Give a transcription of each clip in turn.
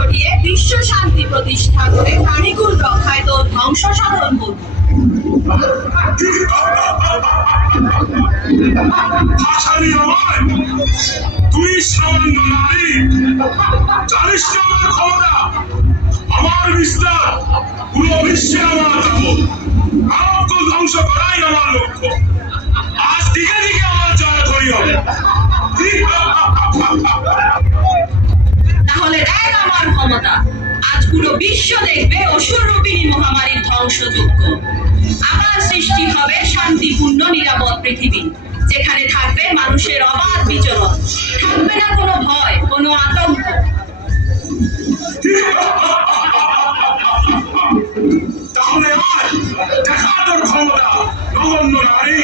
ঘটিয়ে বিশ্ব শান্তি প্রতিষ্ঠা করে প্রাণীকুল রক্ষায় তোর ধ্বংস সাধন করব। তুই সামান্য নারী, জানিস না আমার ক্ষমতা, আমার বিস্তার পুরো বিশ্বে আমার দাপট, আমাকে ধ্বংস করাই আমার লক্ষ্য। আজ দিকে দিকে আমার জয় করি হবে। তাহলে দেখ আমার ক্ষমতা, আজ পুরো বিশ্ব দেখবে অসুর রূপিণী মহামারীর ধ্বংসযজ্ঞ। আবার সৃষ্টি হবে শান্তিপূর্ণ নিরাপদ পৃথিবী, যেখানে থাকবে মানুষের অবাধ বিচরণ, থাকবে না কোনো ভয়, কোনো আতঙ্ক। তাহলে আজ দেখা তোর ক্ষমতা, নগণ্য নারী।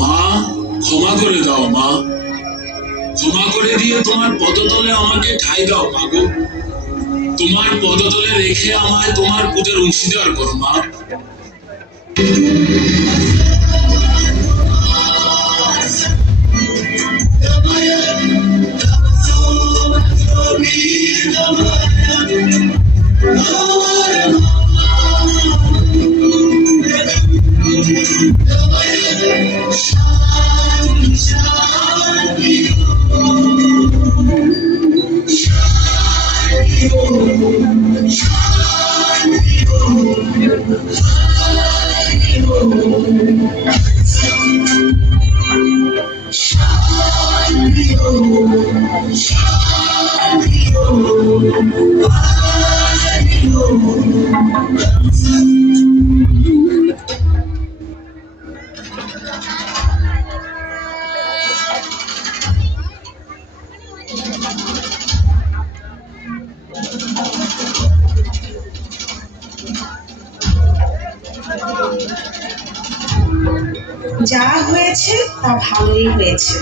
মা, ক্ষমা করে দাও মা, ক্ষমা করে দিয়ে তোমার পদতলে আমাকে ঠাঁই দাও মা গো। তোমার পদতলে রেখে আমায় তোমার পূজার অংশীদার করো মা। যা হয়েছে তা ভালোই হয়েছে,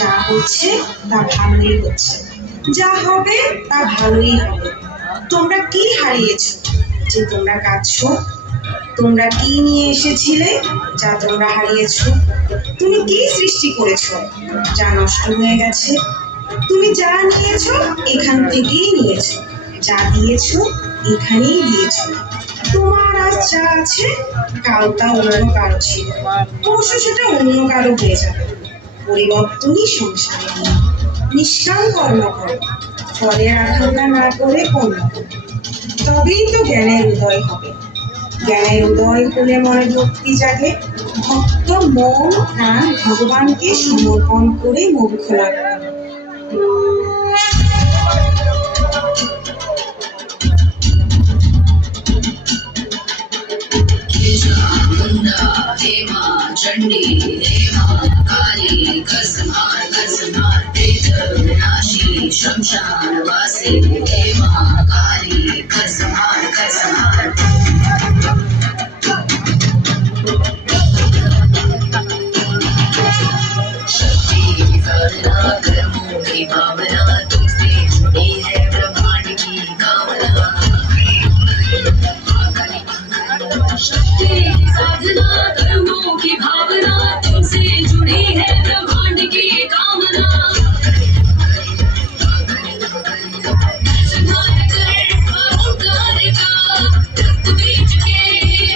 যা হচ্ছে তা ভালোই হচ্ছে, যা হবে তা ভালোই হবে। তোমরা কি হারিয়েছো যে তোমরা কাঁদছো? তোমরা কি নিয়ে এসেছিলে যা তোমরা হারিয়েছো? তুমি কি সৃষ্টি করেছো যা নষ্ট হয়ে গেছে? তুমি যা নিয়েছো এখান থেকেই নিয়েছো, যা দিয়েছো এখানেই দিয়েছো। তোমার আজ যা আছে কাল তা অন্য কারো ছিল, পরশু সেটা অন্য কারো হয়ে যাবে। পরিবর্তনই সংসারে নিয়ম। নিষ্কাম কর্ম করো, ফলের আকাঙ্ক্ষা না করে কর্ম করো, তবেই তো জ্ঞানের উদয় হবে। জ্ঞানের উদয় হলে মনে ভক্তি জাগে, ভক্ত মন প্রাণ ভগবানকে সমর্পণ করে মোক্ষ লাভ করে। चंडी हेमा काली कसमार कसमार तेज विनाशी शमशान वासी हेमा काली कसमार कसमार शक्ति साधना कर्मों की भावना तुझसे जुड़ी है ब्रह्मांड की कामना। शक्ति साधना कर्मों की भावना तुमसे जुड़ी है ब्रह्मांड की कामना। संहार कर अहंकार का, रक्त बीज के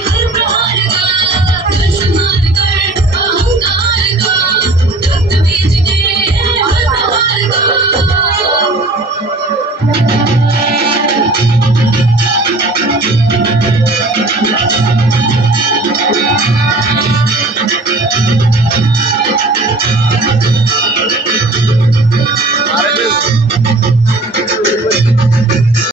हर प्रहार का। संहार कर अहंकार का, रक्त बीज के हर प्रहार का।